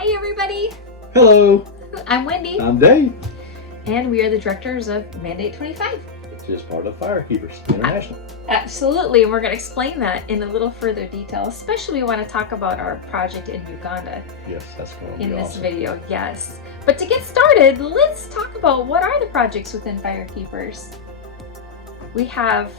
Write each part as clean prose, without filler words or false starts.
Hi everybody, Hello, I'm Wendy, I'm Dave, and we are the directors of Mandate 25. which is part of FireKeepers International. Absolutely, and we're going to explain that in a little further detail, especially we want to talk about our project in Uganda Yes, that's going to be in this awesome. video, yes. But to get started, let's talk about what are the projects within FireKeepers. We have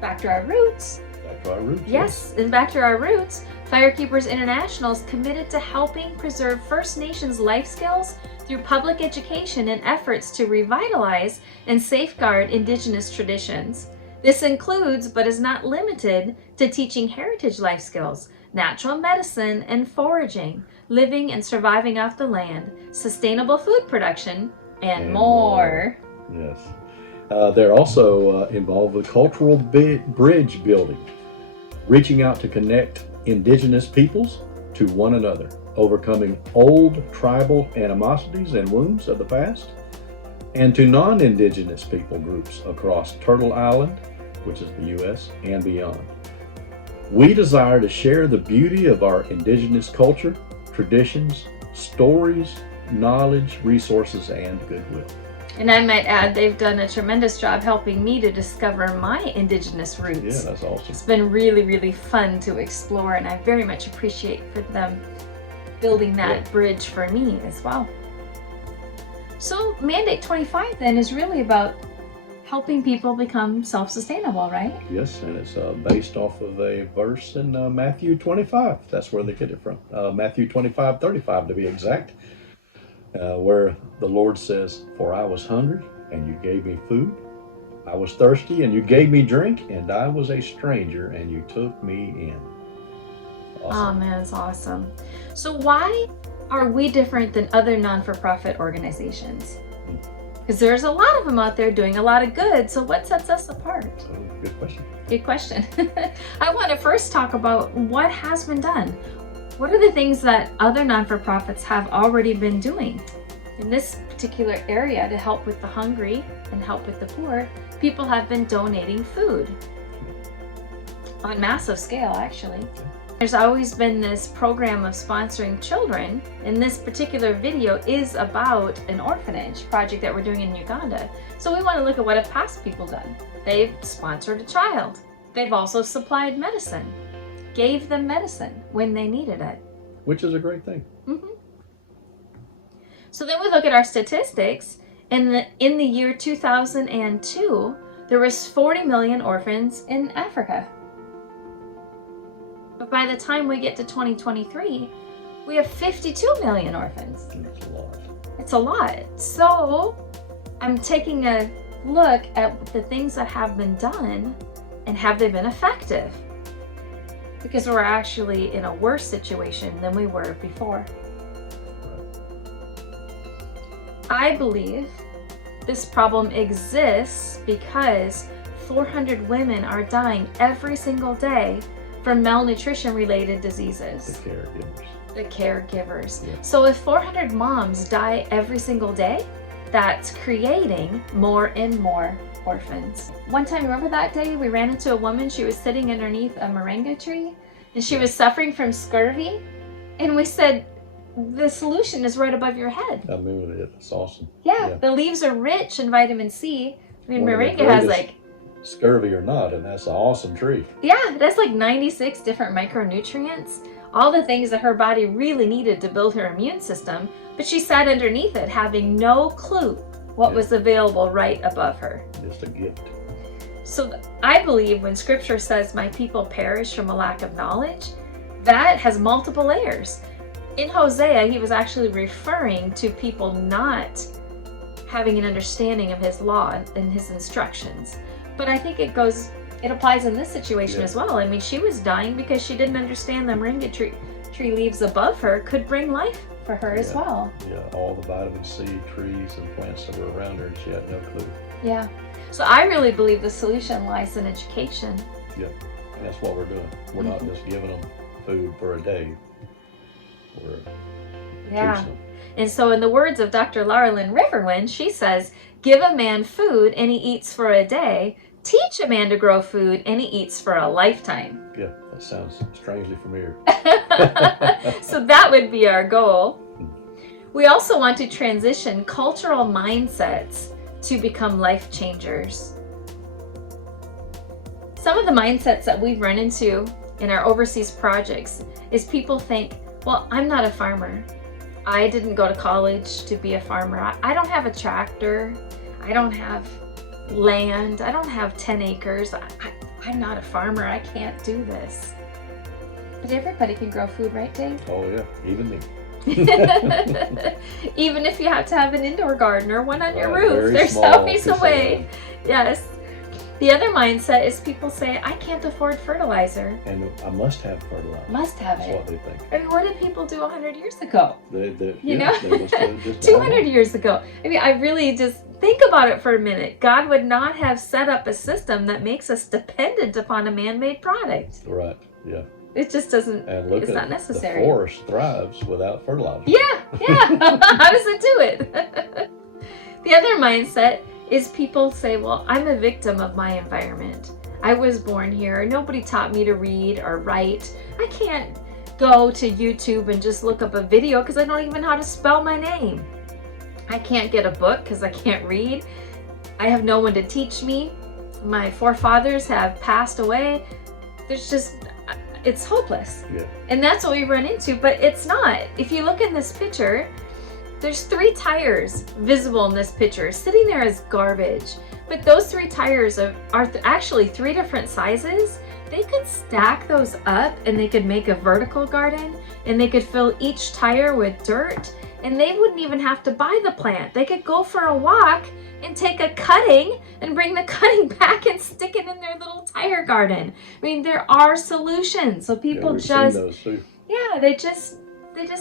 Back to Our Roots. Back to our roots. Yes, and Back to Our Roots, FireKeepers International is committed to helping preserve First Nations life skills through public education and efforts to revitalize and safeguard Indigenous traditions. This includes, but is not limited to, teaching heritage life skills, natural medicine and foraging, living and surviving off the land, sustainable food production, and more. Yes. They're also involved with cultural bridge building, reaching out to connect Indigenous peoples to one another, overcoming old tribal animosities and wounds of the past, and to non-Indigenous people groups across Turtle Island, which is the U.S., and beyond. We desire to share the beauty of our Indigenous culture, traditions, stories, knowledge, resources, and goodwill. And I might add, they've done a tremendous job helping me to discover my Indigenous roots. Yeah, that's awesome. It's been really, really fun to explore, and I very much appreciate for them building that bridge for me as well. So Mandate 25 then is really about helping people become self-sustainable, right? Yes, and it's based off of a verse in Matthew 25. That's where they get it from. Matthew 25:35 to be exact, where the Lord says, "For I was hungry, and you gave me food. I was thirsty, and you gave me drink, and I was a stranger, and you took me in." Awesome. Oh man, it's awesome. So why are we different than other non-for-profit organizations? Because there's a lot of them out there doing a lot of good. So what sets us apart? Oh, good question. Good question. I want to first talk about what has been done. What are the things that other non-for-profits have already been doing? In this particular area, to help with the hungry and help with the poor, people have been donating food on massive scale, actually. There's always been this program of sponsoring children, and this particular video is about an orphanage project that we're doing in Uganda. So we want to look at what have past people done. They've sponsored a child. They've also supplied medicine, gave them medicine when they needed it. Which is a great thing. Mm-hmm. So then we look at our statistics. In the year 2002, there was 40 million orphans in Africa. But by the time we get to 2023, we have 52 million orphans. That's a lot. It's a lot. So I'm taking a look at the things that have been done and have they been effective? Because we're actually in a worse situation than we were before. I believe this problem exists because 400 women are dying every single day from malnutrition-related diseases. The caregivers. The caregivers. Yeah. So if 400 moms die every single day, that's creating more and more orphans. One time, remember that day we ran into a woman, she was sitting underneath a moringa tree and she was suffering from scurvy, and we said, the solution is right above your head. I remember it. It's awesome. Yeah, the leaves are rich in vitamin C. I mean, One of the moringa has greatest- like, Scurvy or not, and that's an awesome tree. yeah, it has like 96 different micronutrients, all the things that her body really needed to build her immune system, but she sat underneath it having no clue what was available right above her. Just a gift. So I believe when scripture says my people perish from a lack of knowledge, that has multiple layers. In Hosea, he was actually referring to people not having an understanding of his law and his instructions. But I think it applies in this situation as well. I mean, she was dying because she didn't understand the moringa tree leaves above her could bring life for her as well. Yeah, all the vitamin C trees and plants that were around her, and she had no clue. Yeah. So I really believe the solution lies in education. Yeah, and that's what we're doing. We're not just giving them food for a day. We're teaching them. And so in the words of Dr. Laura Lynn Riverwind, she says, give a man food and he eats for a day. Teach a man to grow food and he eats for a lifetime. Yeah, that sounds strangely familiar. So that would be our goal. We also want to transition cultural mindsets to become life changers. Some of the mindsets that we've run into in our overseas projects is people think, well, I'm not a farmer. I didn't go to college to be a farmer. I don't have a tractor. I don't have land. I don't have 10 acres. I'm not a farmer. I can't do this. But everybody can grow food, right, Dave? Oh yeah, even me. Even if you have to have an indoor garden or one on your Right, roof, very there's small always a piece of way. Yes. The other mindset is people say, I can't afford fertilizer. And I must have fertilizer. Must have That's it. what they think. I mean, what did people do 100 years ago? You know? They must have just 200 years ago. I mean, I really just think about it for a minute. God would not have set up a system that makes us dependent upon a man-made product. Right, yeah. It just doesn't, And look it's at not it, necessary. the forest thrives without fertilizer. Yeah. How does it do it? The other mindset is people say, well, I'm a victim of my environment. I was born here. Nobody taught me to read or write. I can't go to YouTube and just look up a video because I don't even know how to spell my name. I can't get a book because I can't read. I have no one to teach me. My forefathers have passed away. There's just, it's hopeless. Yeah. And that's what we run into, but it's not. If you look in this picture, there's 3 tires visible in this picture, sitting there as garbage. But those 3 tires are actually 3 different sizes. They could stack those up and they could make a vertical garden, and they could fill each tire with dirt, and they wouldn't even have to buy the plant. They could go for a walk and take a cutting and bring the cutting back and stick it in their little tire garden. I mean, there are solutions. So people we've just, seen those too. yeah, they just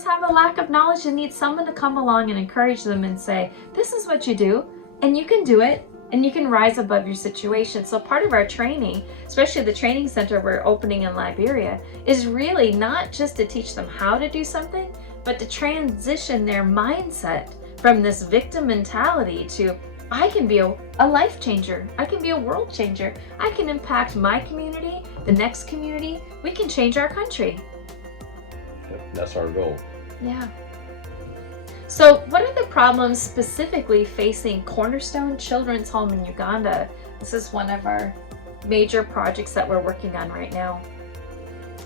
have a lack of knowledge and need someone to come along and encourage them and say, this is what you do, and you can do it, and you can rise above your situation. So part of our training, especially the training center we're opening in Liberia, is really not just to teach them how to do something, but to transition their mindset from this victim mentality to, I can be a life changer. I can be a world changer. I can impact my community, the next community. We can change our country. Yep, that's our goal. Yeah. So what are the problems specifically facing Cornerstone Children's Home in Uganda? This is one of our major projects that we're working on right now.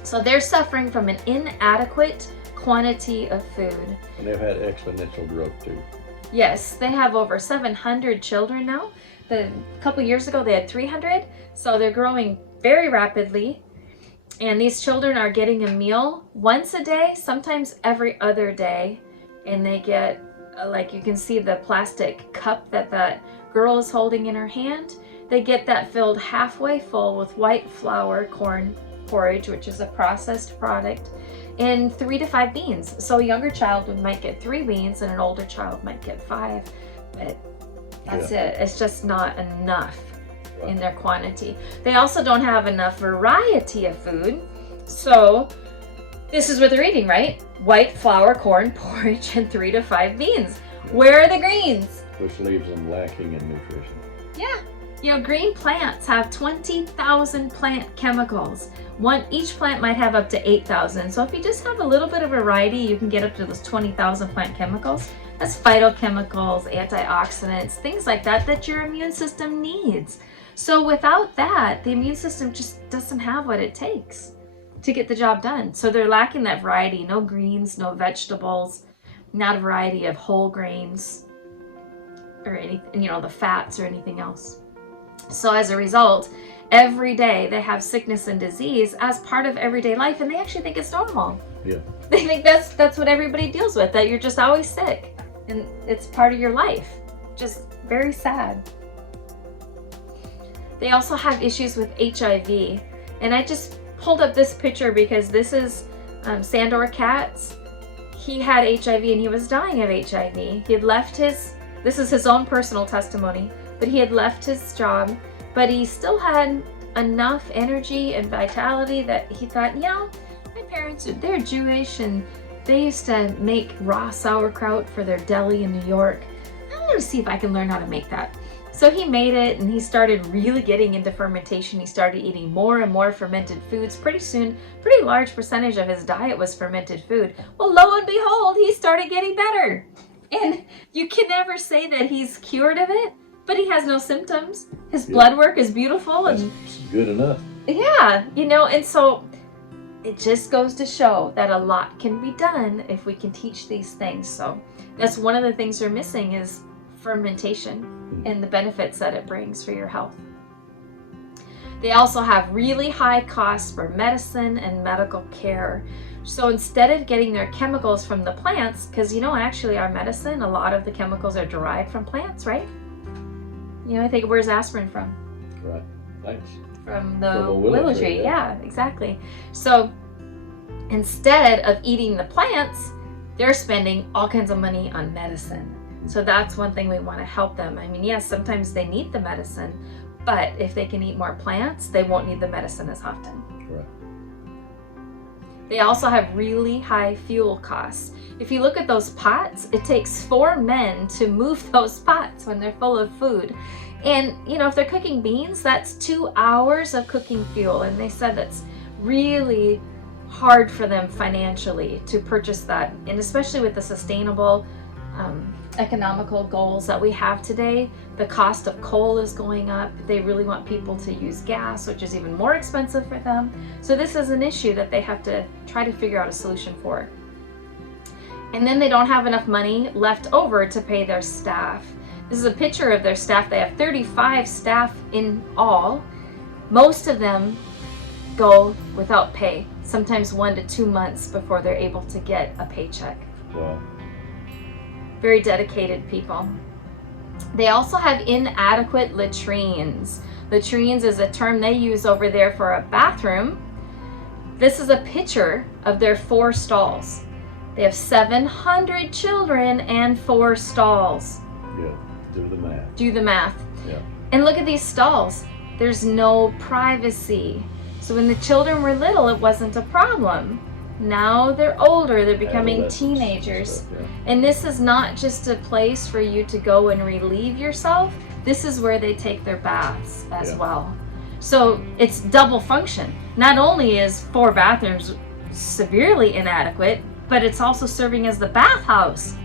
So they're suffering from an inadequate quantity of food. And they've had exponential growth too. Yes, they have over 700 children now. A couple years ago they had 300, so they're growing very rapidly. And these children are getting a meal once a day, sometimes every other day. And they get, like you can see the plastic cup that girl is holding in her hand. They get that filled halfway full with white flour corn porridge, which is a processed product, and 3 to 5 beans. So a younger child might get 3 beans and an older child might get 5. But that's it. It's just not enough in their quantity. They also don't have enough variety of food. So this is what they're eating, right? White flour, corn, porridge, and 3 to 5 beans. Where are the greens? Which leaves them lacking in nutrition. Yeah. You know, green plants have 20,000 plant chemicals. Each plant might have up to 8,000. So if you just have a little bit of variety, you can get up to those 20,000 plant chemicals. That's phytochemicals, antioxidants, things like that your immune system needs. So without that, the immune system just doesn't have what it takes to get the job done. So they're lacking that variety. No greens, no vegetables, not a variety of whole grains or anything, the fats or anything else. So as a result, every day they have sickness and disease as part of everyday life, and they actually think it's normal. Yeah. They think that's what everybody deals with, that you're just always sick and it's part of your life. Just very sad. They also have issues with HIV, and I just pulled up this picture because this is Sandor Katz. He had HIV and he was dying of HIV. He had left this is his own personal testimony, but he had left his job, but he still had enough energy and vitality that he thought, my parents, they're Jewish and they used to make raw sauerkraut for their deli in New York. I want to see if I can learn how to make that. So he made it, and he started really getting into fermentation. He started eating more and more fermented foods. Pretty soon, pretty large percentage of his diet was fermented food. Well, lo and behold, he started getting better. And you can never say that he's cured of it, but he has no symptoms. His blood work is beautiful. That's good enough. Yeah, and so it just goes to show that a lot can be done if we can teach these things. So that's one of the things they're missing is fermentation and the benefits that it brings for your health. They also have really high costs for medicine and medical care. So instead of getting their chemicals from the plants, because actually our medicine, a lot of the chemicals are derived from plants, right? I think, where's aspirin from? Right, thanks. From the willow tree, yeah, exactly. So instead of eating the plants, they're spending all kinds of money on medicine. So that's one thing we want to help them. I mean, yes, sometimes they need the medicine, but if they can eat more plants, they won't need the medicine as often. Right. They also have really high fuel costs. If you look at those pots, it takes 4 men to move those pots when they're full of food. And, if they're cooking beans, that's 2 hours of cooking fuel. And they said that's really hard for them financially to purchase that. And especially with the sustainable economical goals that we have today, the cost of coal is going up. They really want people to use gas, which is even more expensive for them. So this is an issue that they have to try to figure out a solution for. And then they don't have enough money left over to pay their staff. This is a picture of their staff. They have 35 staff in all. Most of them go without pay, sometimes 1 to 2 months before they're able to get a paycheck. Wow. Very dedicated people. They also have inadequate latrines. Latrines is a term they use over there for a bathroom. This is a picture of their 4 stalls. They have 700 children and 4 stalls. Yeah, do the math. Do the math. Yeah. And look at these stalls. There's no privacy. So when the children were little, it wasn't a problem. Now they're older, they're becoming teenagers. Stuff, yeah. And this is not just a place for you to go and relieve yourself. This is where they take their baths as well. So it's double function. Not only is 4 bathrooms severely inadequate, but it's also serving as the bathhouse.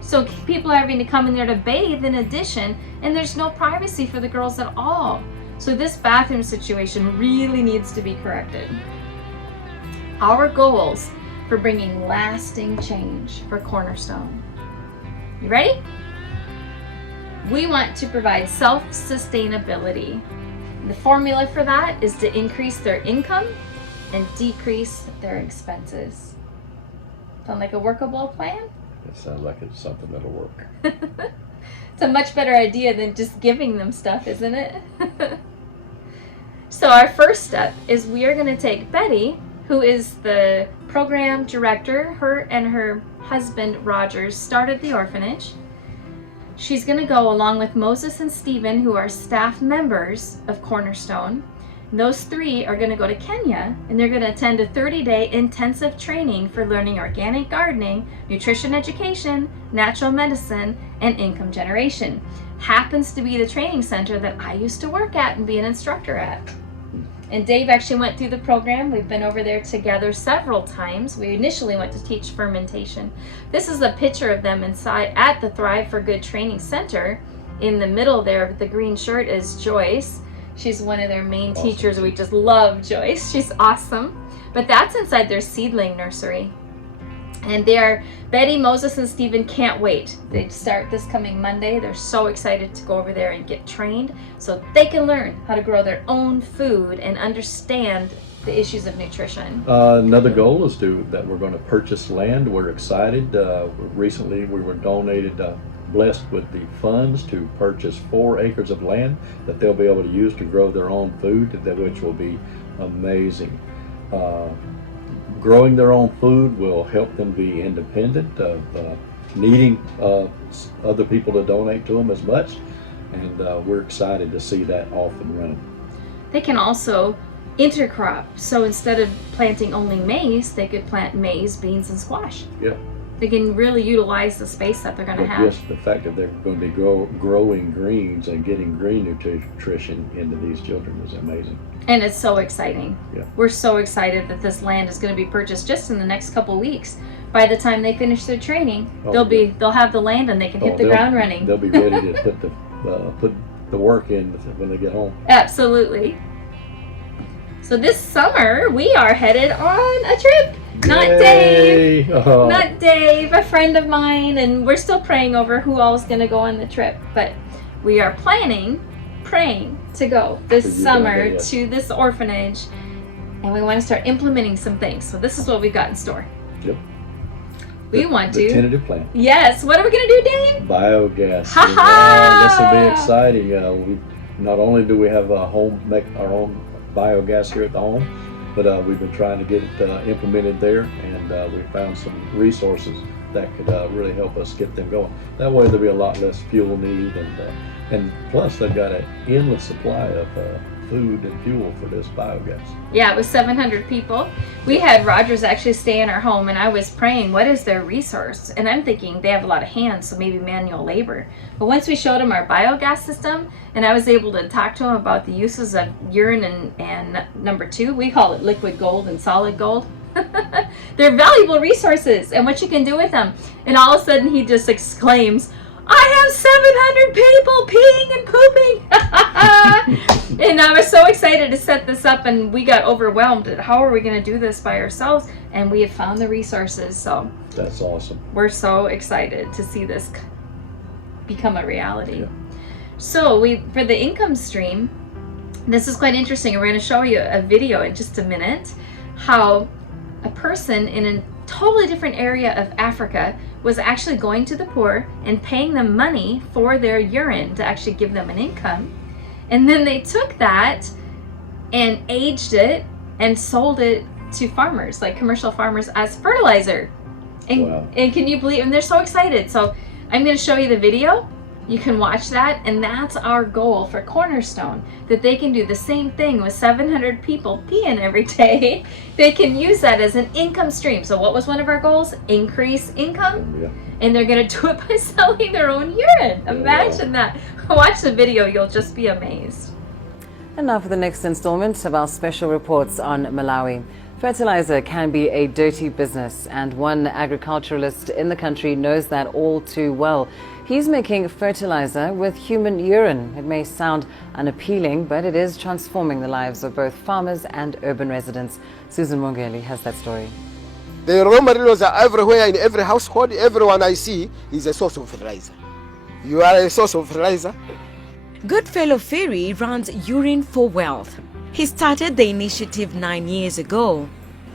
So people are having to come in there to bathe in addition, and there's no privacy for the girls at all. So this bathroom situation really needs to be corrected. Our goals for bringing lasting change for Cornerstone. You ready? We want to provide self-sustainability. The formula for that is to increase their income and decrease their expenses. Sound like a workable plan? It sounds like it's something that'll work. It's a much better idea than just giving them stuff, isn't it? So our first step is we are going to take Betty, who is the program director. Her and her husband, Rogers, started the orphanage. She's going to go along with Moses and Stephen, who are staff members of Cornerstone. Those 3 are going to go to Kenya, and they're going to attend a 30-day intensive training for learning organic gardening, nutrition education, natural medicine, and income generation. Happens to be the training center that I used to work at and be an instructor at. And Dave actually went through the program. We've been over there together several times. We initially went to teach fermentation. This is a picture of them inside at the Thrive for Good Training Center. In the middle there, the green shirt is Joyce. She's one of their main teachers. We just love Joyce. She's awesome. But that's inside their seedling nursery. And Betty, Moses, and Stephen can't wait. They start this coming Monday. They're so excited to go over there and get trained so they can learn how to grow their own food and understand the issues of nutrition. Another goal is that we're going to purchase land. We're excited. Recently we were blessed with the funds to purchase 4 acres of land that they'll be able to use to grow their own food, which will be amazing. Growing their own food will help them be independent of needing other people to donate to them as much, and we're excited to see that off and running. They can also intercrop, so instead of planting only maize, they could plant maize, beans, and squash. Yeah. they can really utilize the space that they're going to But have. just the fact that they're going to be growing greens and getting green nutrition into these children is amazing. And it's so exciting. Yeah. We're so excited that this land is going to be purchased just in the next couple weeks. By the time they finish their training, they'll have the land and they can hit the ground running. They'll be ready to put the work in when they get home. Absolutely. So this summer we are headed on a trip. Not Dave. Oh. Not Dave, a friend of mine, and we're still praying over who all is going to go on the trip. But we are praying to go this summer to this orphanage, and we want to start implementing some things. So this is what we've got in store. Yep. We want the to. tentative plan. Yes. What are we going to do, Dave? Biogas. Ha ha! This will be exciting. Not only do we have make our own biogas here at the home, but we've been trying to get it implemented there, and we found some resources that could really help us get them going. That way there'll be a lot less fuel need, and plus they've got an endless supply of food and fuel for this biogas. Yeah, it was 700 people. We had Rogers actually stay in our home, and I was praying, what is their resource? And I'm thinking they have a lot of hands, so maybe manual labor. But once we showed them our biogas system, and I was able to talk to them about the uses of urine and number 2, we call it liquid gold and solid gold. They're valuable resources and what you can do with them. And all of a sudden he just exclaims, I have 700 people peeing and pooping. And I was so excited to set this up, and we got overwhelmed at how are we going to do this by ourselves, and we have found the resources. So that's awesome. We're so excited to see this become a reality. Yeah. So for the income stream, this is quite interesting. We're going to show you a video in just a minute how a person in a totally different area of Africa was actually going to the poor and paying them money for their urine to actually give them an income. And then they took that and aged it and sold it to farmers, like commercial farmers, as fertilizer. And, wow. And can you believe, and they're so excited. So I'm going to show you the video. You can watch that, and that's our goal for Cornerstone, that they can do the same thing with 700 people peeing every day. They can use that as an income stream. So what was one of our goals? Increase income. Yeah. And they're going to do it by selling their own urine. Imagine that. Watch the video, you'll just be amazed. And now for the next installment of our special reports on Malawi. Fertilizer can be a dirty business, and one agriculturalist in the country knows that all too well. He's making fertilizer with human urine. It may sound unappealing, but it is transforming the lives of both farmers and urban residents. Susan Mongeli has that story. The raw materials are everywhere in every household. Everyone I see is a source of fertilizer. You are a source of fertilizer. Goodfellow Ferry runs Urine for Wealth. He started the initiative 9 years ago.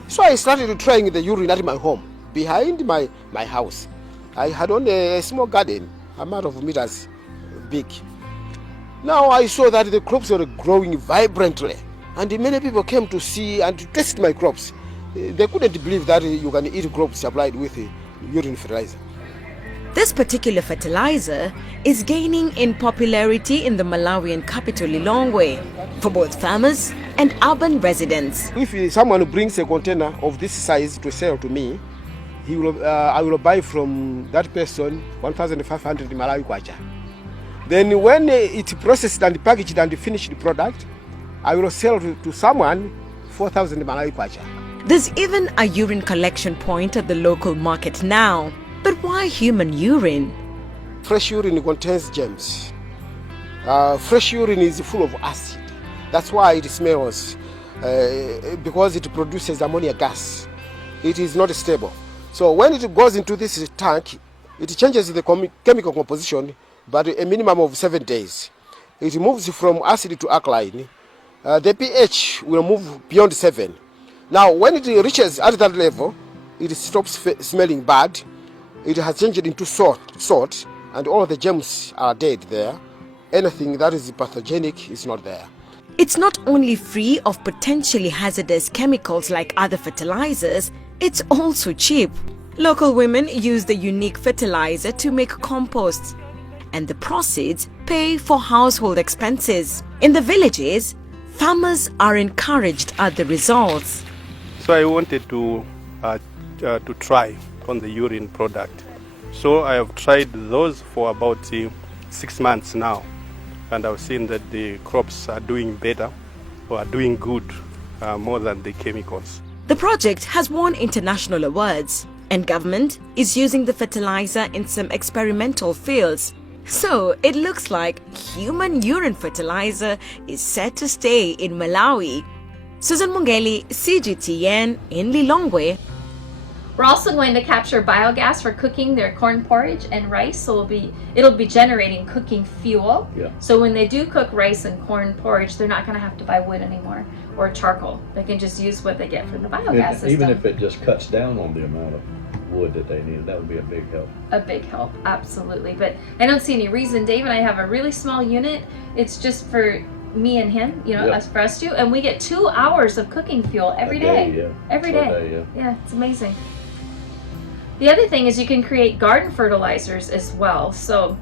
So I started trying the urine at my home, behind my house. I had only a small garden, amount of meters big. Now I saw that the crops were growing vibrantly, and many people came to see and to test my crops. They couldn't believe that you can eat crops supplied with urine fertilizer. This particular fertilizer is gaining in popularity in the Malawian capital Lilongwe for both farmers and urban residents. If someone brings a container of this size to sell to me, I will buy from that person 1,500 Malawi kwacha. Then when it's processed and packaged and finished product, I will sell to someone 4,000 Malawi kwacha. There's even a urine collection point at the local market now. But why human urine? Fresh urine contains germs. Fresh urine is full of acid. That's why it smells, because it produces ammonia gas. It is not stable. So when it goes into this tank, it changes the chemical composition, but a minimum of 7 days. It moves from acid to alkaline. The pH will move beyond 7. Now when it reaches at that level, it stops smelling bad. It has changed into salt, and all the germs are dead there. Anything that is pathogenic is not there. It's not only free of potentially hazardous chemicals like other fertilizers, it's also cheap. Local women use the unique fertilizer to make compost, and the proceeds pay for household expenses. In the villages, farmers are encouraged at the results. So I wanted to to try on the urine product. So I have tried those for about 6 months now, and I've seen that the crops are doing better or are doing good more than the chemicals. The project has won international awards, and government is using the fertilizer in some experimental fields. So it looks like human urine fertilizer is set to stay in Malawi. Susan Mungeli, CGTN in Lilongwe. We're also going to capture biogas for cooking their corn porridge and rice, so it'll be generating cooking fuel. Yeah. So when they do cook rice and corn porridge, they're not going to have to buy wood anymore or charcoal. They can just use what they get from the biogas system. Even if it just cuts down on the amount of wood that they need, that would be a big help. A big help, absolutely. But I don't see any reason. Dave and I have a really small unit. It's just for me and him, you know, Yep. us for us two, and we get 2 hours of cooking fuel every day. Every day. Yeah, it's amazing. The other thing is you can create garden fertilizers as well. So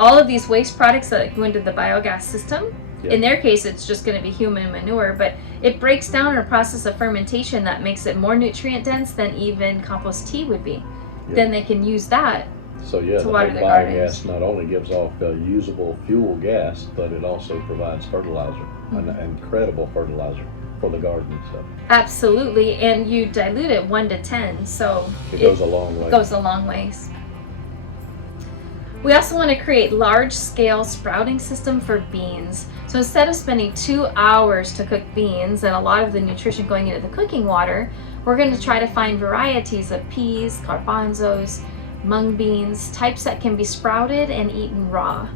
all of these waste products that go into the biogas system, Yeah. in their case it's just going to be human manure, but it breaks down in a process of fermentation that makes it more nutrient dense than even compost tea would be. Yeah. Then they can use that. So yeah, To the water whole the gardens. biogas not only gives off usable fuel gas, but it also provides fertilizer, an incredible fertilizer for the garden. So Absolutely, and you dilute it 1 to 10, so it goes a long way. goes a long ways. We also want to create large-scale sprouting system for beans. So instead of spending 2 hours to cook beans and a lot of the nutrition going into the cooking water, we're going to try to find varieties of peas, garbanzos, mung beans, types that can be sprouted and eaten raw.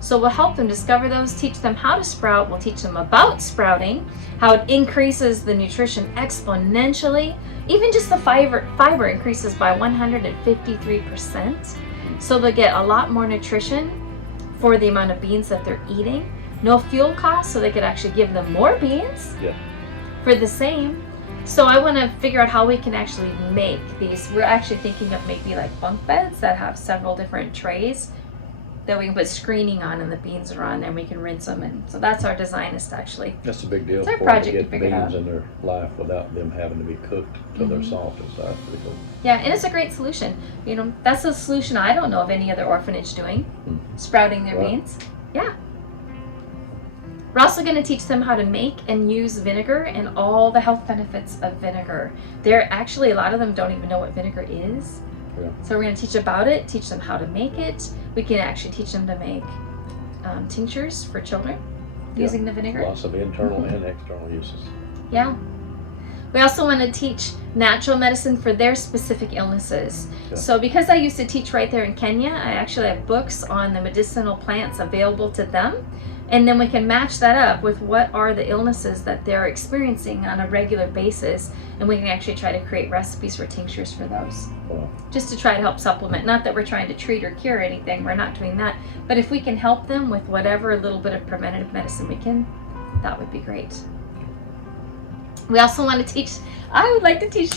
So we'll help them discover those, teach them how to sprout, we'll teach them about sprouting, how it increases the nutrition exponentially. Even just the fiber increases by 153%. So they'll get a lot more nutrition for the amount of beans that they're eating. No fuel costs, so they could actually give them more beans Yeah. for the same. So I want to figure out how we can actually make these. We're actually thinking of maybe like bunk beds that have several different trays that we can put screening on and the beans are on, and we can rinse them. And so that's our design, is to actually, That's a big deal It's our for them to project to get figure it beans out. in their life without them having to be cooked till they're soft and stuff. Pretty cool. yeah, and it's a great solution. You know, that's a solution I don't know of any other orphanage doing, sprouting their Wow. beans. Yeah. We're also going to teach them how to make and use vinegar and all the health benefits of vinegar. They're actually, a lot of them don't even know what vinegar is. Yeah. So we're going to teach about it, teach them how to make it. We can actually teach them to make tinctures for children using the vinegar. Lots of internal and external uses. Yeah. We also want to teach natural medicine for their specific illnesses. Yeah. So because I used to teach right there in Kenya, I actually have books on the medicinal plants available to them. And then we can match that up with what are the illnesses that they're experiencing on a regular basis. And we can actually try to create recipes for tinctures for those. Wow. Just to try to help supplement. Not that we're trying to treat or cure anything, we're not doing that. But if we can help them with whatever little bit of preventative medicine we can, that would be great. We also want to teach, I would like to teach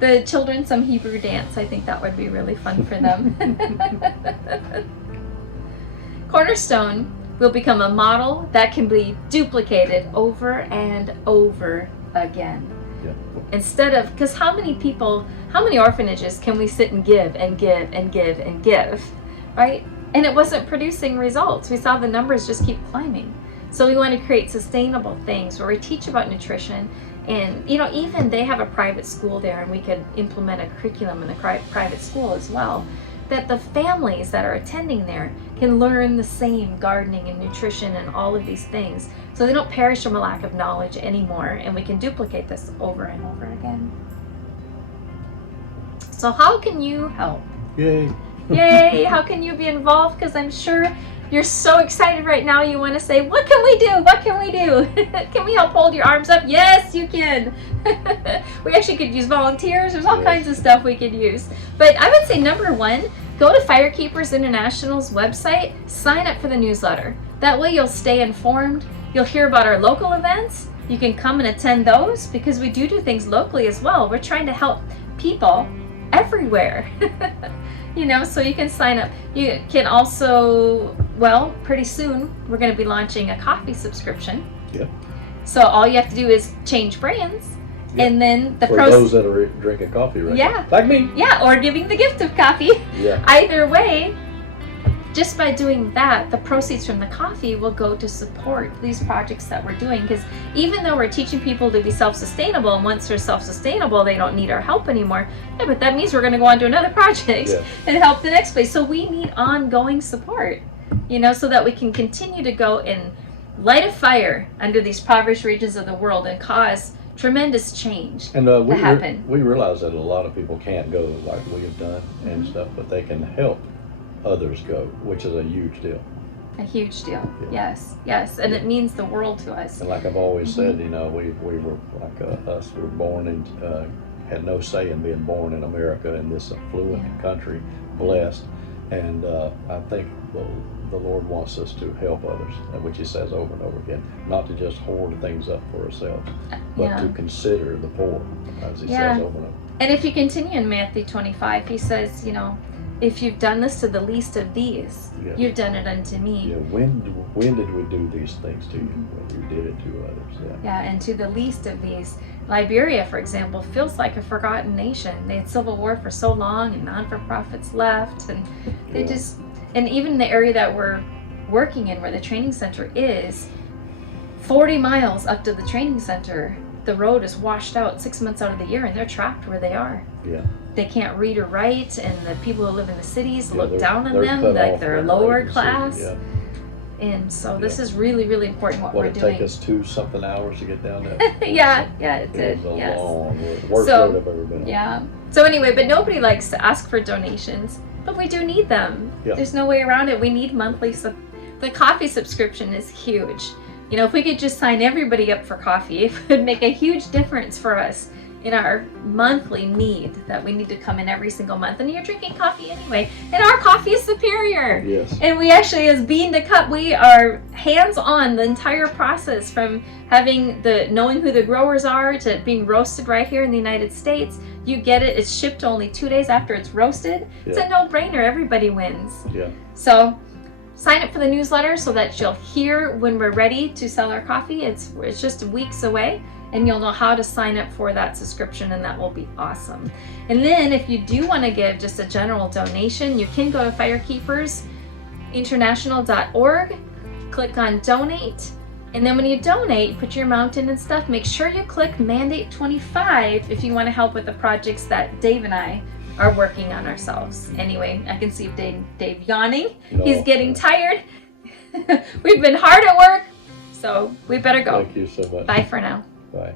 the children some Hebrew dance. I think that would be really fun for them. Cornerstone will become a model that can be duplicated over and over again. Yeah. Instead of, because how many orphanages can we sit and give and give and give and give, right? And it wasn't producing results. We saw the numbers just keep climbing. So we want to create sustainable things where we teach about nutrition. And, you know, even they have a private school there, and we could implement a curriculum in the private school as well, that the families that are attending there can learn the same gardening and nutrition and all of these things, so they don't perish from a lack of knowledge anymore, and we can duplicate this over and over again. So how can you help? Yay. Yay! How can you be involved? Because I'm sure you're so excited right now. You want to say, what can we do? What can we do? Can we help hold your arms up? Yes, you can. We actually could use volunteers. There's all kinds of stuff we could use. But I would say number one, go to FireKeepers International's website, sign up for the newsletter. That way you'll stay informed. You'll hear about our local events. You can come and attend those, because we do things locally as well. We're trying to help people everywhere. You know, so you can sign up. You can also, well, pretty soon we're going to be launching a coffee subscription. Yeah. So all you have to do is change brands, Yeah. And then the For those that are drinking coffee right Yeah. now. Like me. Yeah, or giving the gift of coffee. Yeah. Either way, just by doing that, the proceeds from the coffee will go to support these projects that we're doing. Because even though we're teaching people to be self-sustainable, and once they're self-sustainable, they don't need our help anymore. Yeah, but that means we're going to go on to another project Yeah. and help the next place. So we need ongoing support, so that we can continue to go and light a fire under these impoverished regions of the world and cause tremendous change And to happen. we realize that a lot of people can't go like we have done and Mm-hmm. stuff, but they can help others go, which is a huge deal. A huge deal. Yeah. Yes. And it means the world to us. And like I've always said, Mm-hmm. we were like us were born in, had no say in being born in America in this affluent Yeah. country, blessed. And I think the Lord wants us to help others, which He says over and over again, not to just hoard things up for ourselves, but Yeah. to consider the poor, as He Yeah. says over and over. And if you continue in Matthew 25, He says, if you've done this to the least of these, Yeah. you've done it unto me. Yeah, when did we do these things to you? When you did it to others. Yeah. Yeah, and to the least of these. Liberia, for example, feels like a forgotten nation. They had civil war for so long, and non-for-profits left, and they Yeah. and even the area that we're working in, where the training center is, 40 miles up to the training center, the road is washed out 6 months out of the year, and they're trapped where they are. Yeah. They can't read or write, and the people who live in the cities Yeah, look they're- down on they're them cut like off they're from lower the city, class. Yeah. And so this Yeah. is really, really important what What we're it doing. take us 2-something hours to get down there? Yeah, it It did. was a Yes. long road. Worst So, road I've ever been on. Yeah. So anyway, but nobody likes to ask for donations, but we do need them. Yeah. There's no way around it. We need monthly. The coffee subscription is huge. If we could just sign everybody up for coffee, it would make a huge difference for us in our monthly need that we need to come in every single month. And you're drinking coffee anyway, and our coffee is superior. Yes. And we actually, as bean to cup, we are hands-on the entire process, from knowing who the growers are to being roasted right here in the United States. You get it. It's shipped only 2 days after it's roasted. It's a no-brainer. Everybody wins. Yeah. So sign up for the newsletter so that you'll hear when we're ready to sell our coffee. It's just weeks away, and you'll know how to sign up for that subscription, and that will be awesome. And then if you do want to give just a general donation, you can go to FireKeepersInternational.org, click on donate, and then when you donate, put your amount in and stuff. Make sure you click Mandate 25 if you want to help with the projects that Dave and I are working on ourselves. Anyway, I can see Dave yawning. No. He's getting tired. We've been hard at work, so we better go. Thank you so much. Bye for now. Bye.